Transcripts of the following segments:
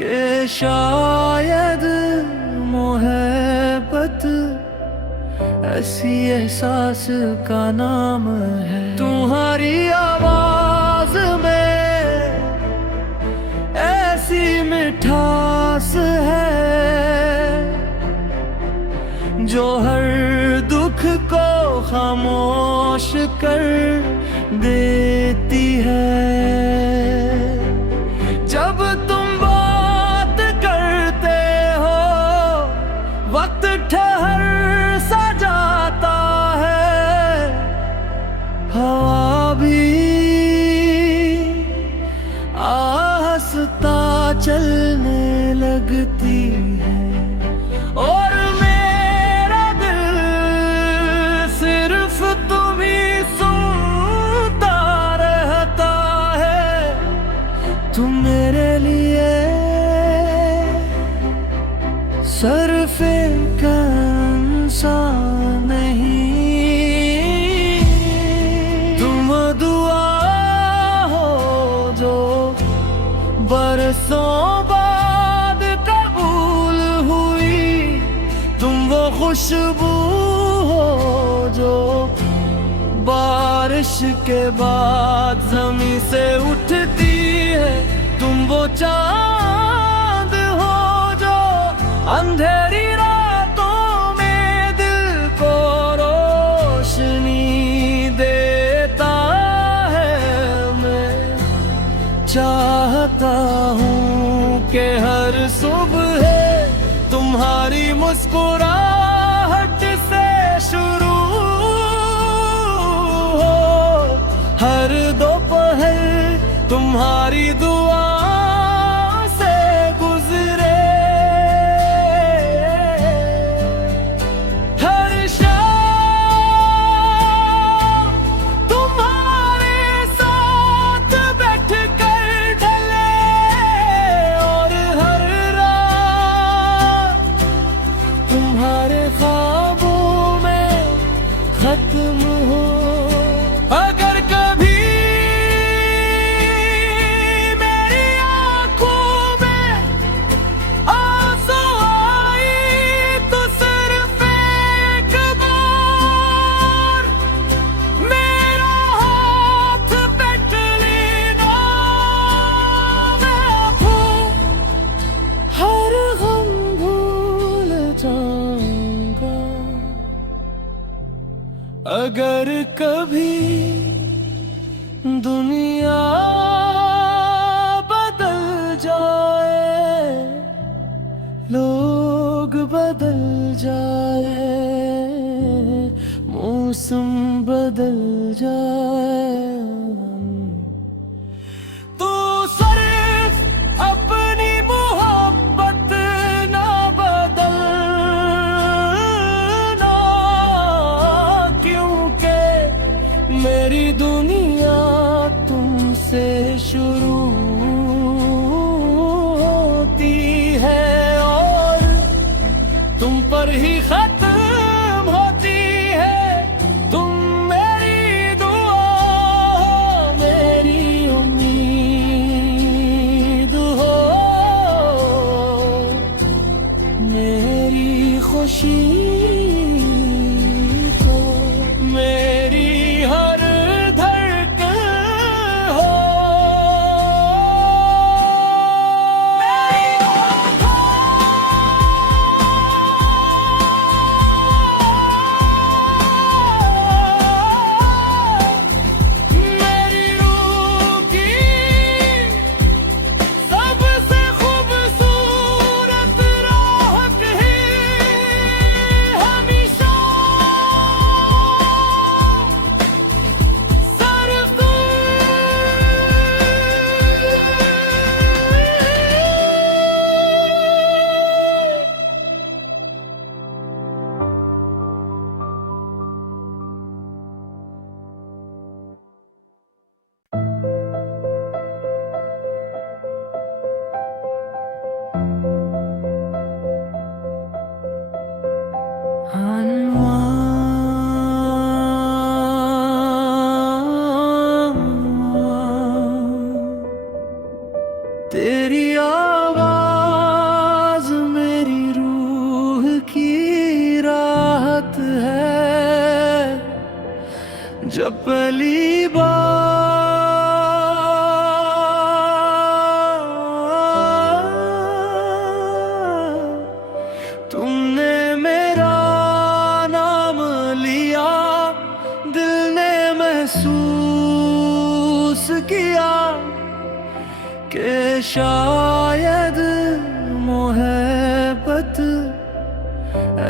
कि शायद मोहब्बत ऐसी एहसास का नाम है। तुम्हारी आवाज में ऐसी मिठास है जो हर दुख को खामोश कर देती है। जब तुम बात करते हो वक्त ठहर सा जाता है, हवा भी आहिस्ता चलने लगती है और मेरा दिल सिर्फ तुम ही सुनता रहता है। तुम मेरे लिए सरफे का इंसान नहीं, तुम दुआ हो जो बरसों बाद कबूल हुई। तुम वो खुशबू हो जो बारिश के बाद ज़मीं से उठती है। तुम वो चांद हो जो अंधेरी रातों में दिल को रोशनी देता है। मैं चाहता हूँ कि हर सुबह तुम्हारी मुस्कुराहट से शुरू हो, हर दोपहर तुम्हारी दुआ से गुजरे, हर शाम तुम्हारे साथ बैठ कर ढले और हर रात तुम्हारे ख्वाबों में खत्म हो। अगर कभी मेरी आंखों में आंसू आए तो सिर्फ एक बार मेरा हाथ पकड़ लेना। मैं आपको हर गम भूल जाऊंगा। अगर कभी दुनिया बदल जाए, लोग बदल जाए, मौसम बदल जाए, तो सिर्फ अपनी मोहब्बत ना बदलना, क्योंकि मेरी दुनिया तुमसे शुरू होती है और तुम पर ही खत्म होती है। तुम मेरी दुआ हो, मेरी उम्मीद हो, मेरी खुशी हो, मेरी हर धड़कन हो। मेरी रूह की सबसे खूबसूरत राहत है हमेशा सिर्फ तुम। तेरी आवाज़ जब पहली बार तुमने मेरा नाम लिया, दिल ने महसूस किया कि शायद मोहब्बत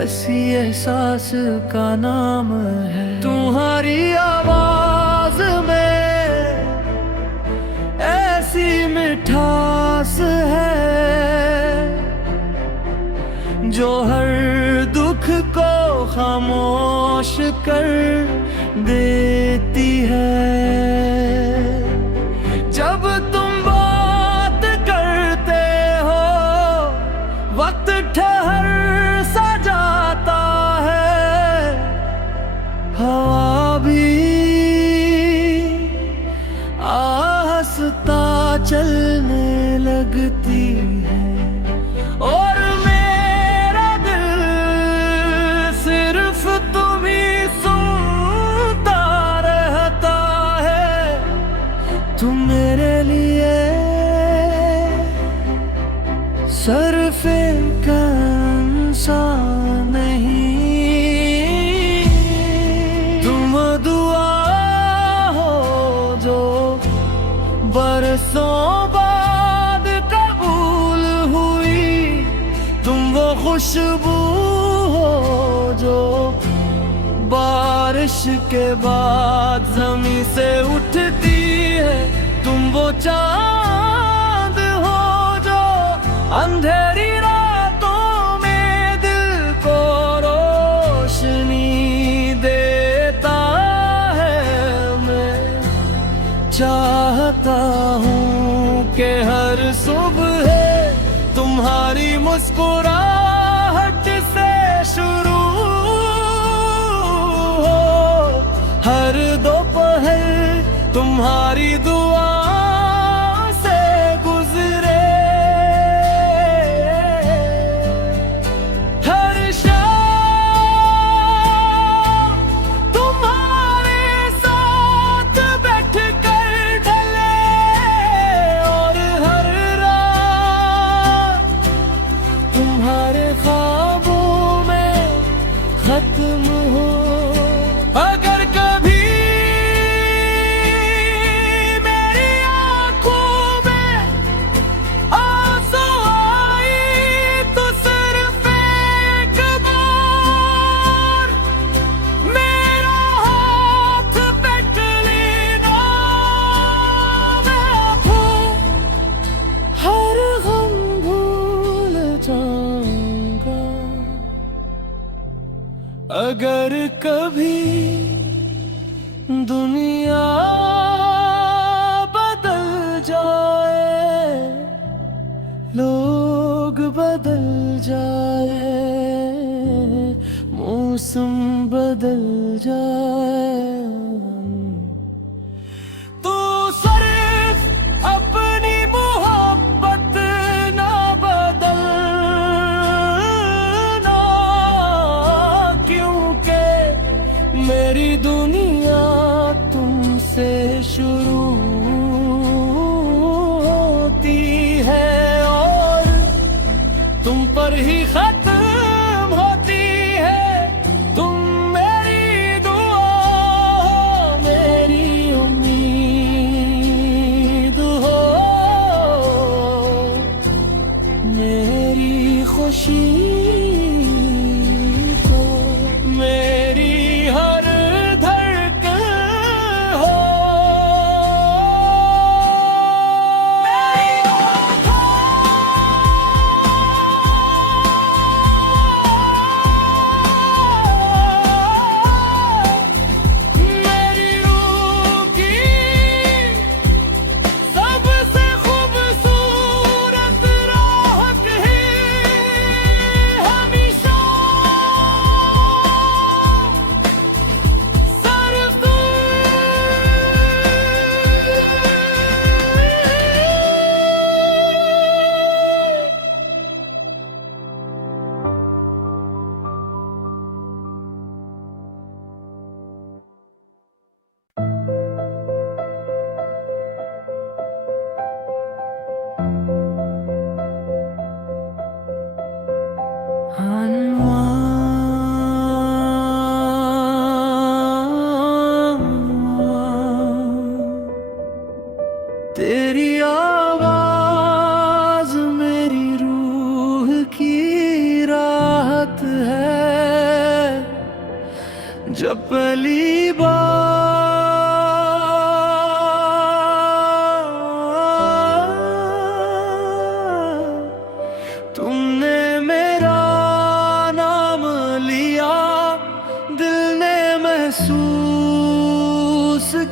ऐसी एहसास का नाम है। तुम्हारी आवाज में ऐसी मिठास है जो हर दुख को खामोश कर देती है। जब तुम बात करते हो वक्त ठहर सा जाता है, हवा भी आहिस्ता चलने लगती है और मेरा दिल सिर्फ तुम ही सुनता रहता है। तुम मेरे लिए सरफे का इंसान नहीं, तुम दुआ हो जो बरसों बाद कबूल हुई, तुम वो खुशबू हो जो बारिश के बाद जमीन से उठती है, तुम वो चांद हो जो अंधेरी रातों में दिल को रोशनी देता है। मैं चाहता हूँ कि हर सुबह तुम्हारी मुस्कुराहट से शुरू हो, हर दोपहर तुम्हारी दुआ से गुजरे, हर शाम तुम्हारे साथ बैठकर ढले और हर रात तुम्हारे ख्वाबों में खत्म हो। अगर कभी मेरी आंखों में आंसू आए तो सिर्फ एक बार मेरा हाथ पकड़ लेना, मैं हर गम भूल जाऊंगा। अगर कभी दुनिया बदल जाए, लोग बदल जाए, मौसम बदल जाए, तो सिर्फ अपनी मोहब्बत ना बदलना, क्योंकि मेरी दुनिया तुमसे शुरू होती है और तुम पर ही खत्म होती है। तुम मेरी दुआ हो, मेरी उम्मीद हो, मेरी खुशी को, मेरी हर धड़कन हो। मेरी रूह की सबसे खूबसूरत राह कहीं आवाज मेरी रूह की राहत है। जब पहली बार तुमने मेरा नाम लिया, दिल ने महसूस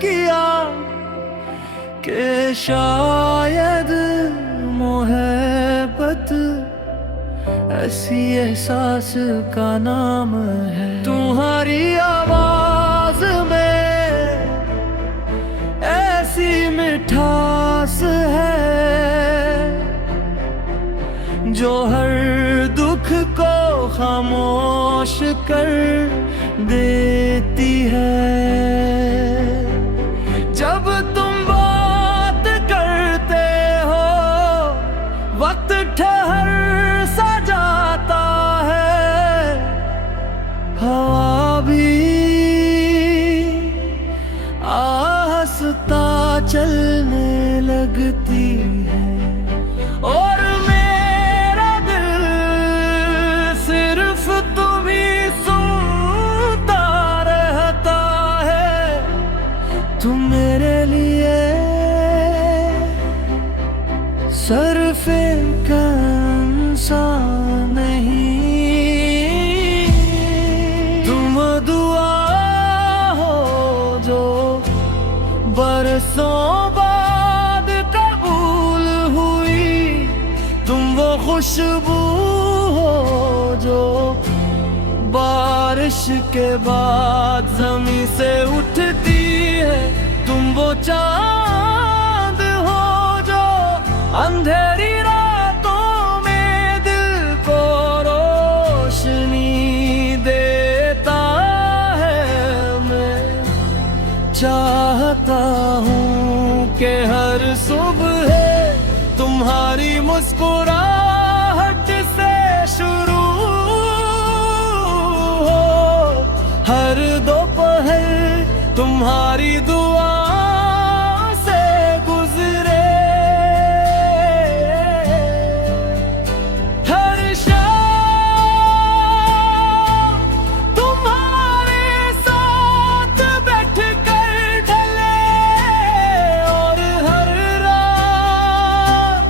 किया कि शायद मोहब्बत ऐसी एहसास का नाम है। तुम्हारी आवाज में ऐसी मिठास है जो हर दुख को खामोश कर देती है। जब तुम बात करते हो वक्त ठहर सा जाता है, हवा भी आहिस्ता चलने लगती है और मेरा दिल सिर्फ तुम ही सुनता रहता है। तुम मेरे लिए सरफे का इंसान नहीं, तुम दुआ हो जो बरसों बाद कबूल हुई। तुम वो खुशबू हो जो बारिश के बाद जमीन से उठती है। तुम वो चांद हो जो अंधेरी रातों में दिल को रोशनी देता है। मैं चाहता हूँ कि हर सुबह तुम्हारी मुस्कुराहट से शुरू हो, हर दोपहर तुम्हारी दुआ से गुजरे, हर शाम तुम्हारे साथ बैठकर ढले और हर रात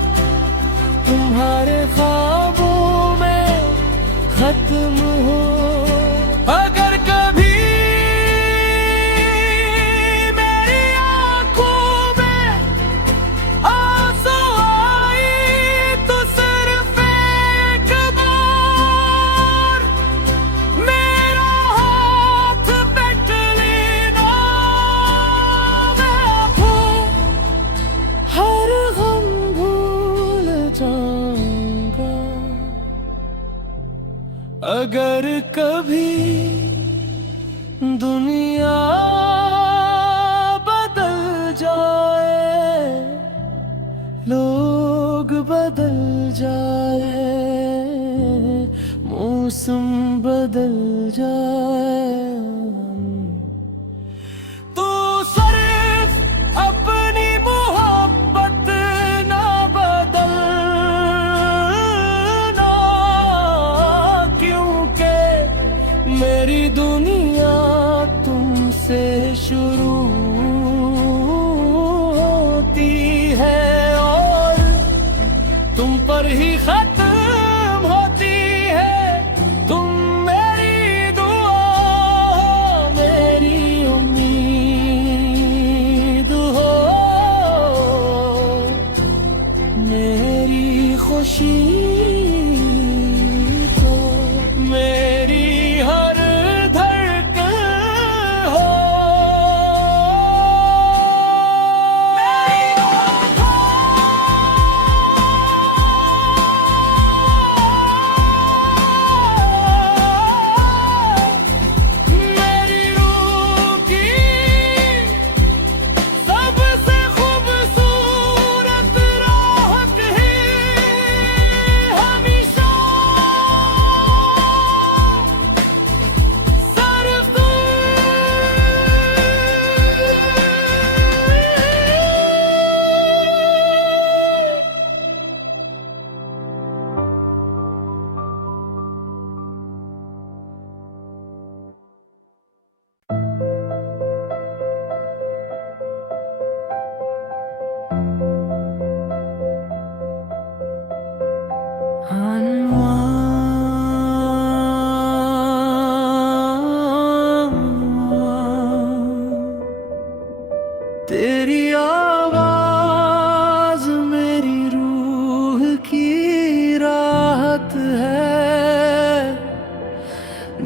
तुम्हारे ख्वाबों में खत्म हो। अगर कभी मेरी आंखों में आंसू आए तो सिर्फ एक बार मेरा हाथ पकड़ लेना। मैं हर गम भूल जाऊंगा। अगर कभी दुनिया बदल जाए, लोग बदल जाए, मौसम बदल जाए, तो सिर्फ अपनी मोहब्बत ना बदलना, क्योंकि मेरी दुनिया तुमसे शुरू होती है और तुम पर ही खत्म होती है। तुम मेरी दुआ हो, मेरी उम्मीद हो, मेरी खुशी हो, मेरी हर धड़कन हो। मेरी रूह की सबसे खूबसूरत राहत ही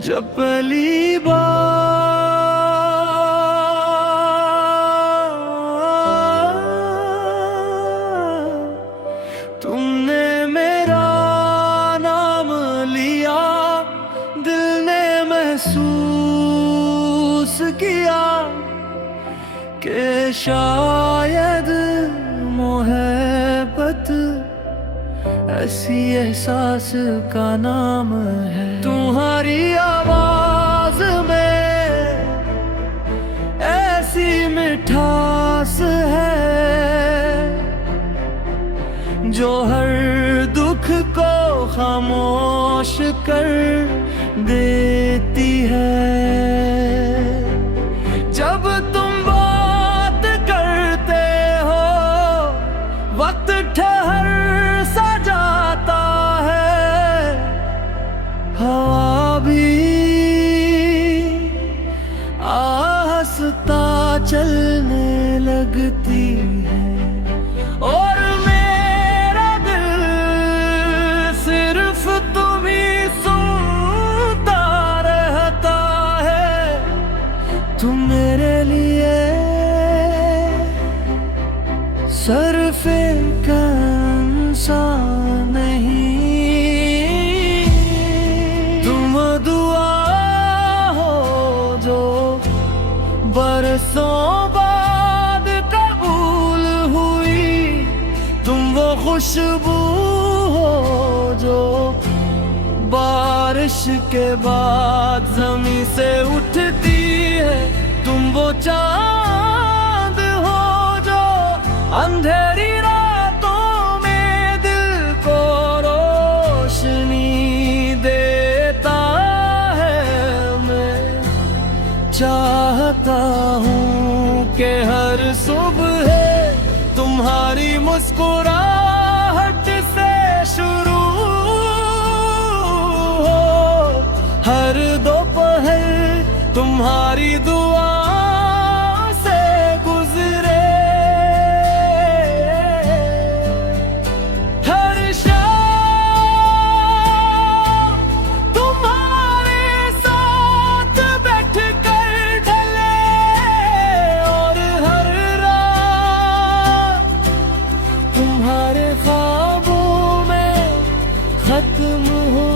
जब पहली बार तुमने मेरा नाम लिया, दिल ने महसूस किया कि शायद मोहब्बत ऐसी एहसास का नाम है। तुम्हारी आवाज में ऐसी मिठास है जो हर दुख को खामोश कर देती है। जब तुम बात करते हो वक्त ठहर सा जाता है, हवा भी आहिस्ता चलने लगती है और मेरा दिल सिर्फ तुम ही सुनता रहता है। तुम मेरे लिए सिर्फ एक इंसान नहीं, तुम दुआ हो जो बरसों बाद कबूल हुई, तुम वो खुशबू हो जो बारिश के बाद ज़मीं से उठती है, तुम वो चांद हो जो अंधेरी रातों में दिल को रोशनी देता है। मैं चाहता हूँ कि हर सुबह तुम्हारी मुस्कुराहट से शुरू हो, हर दोपहर तुम्हारी दुआ से गुजरे, हर शाम तुम्हारे साथ बैठकर ढले और हर रात तुम्हारे ख्वाबों में खत्म हो।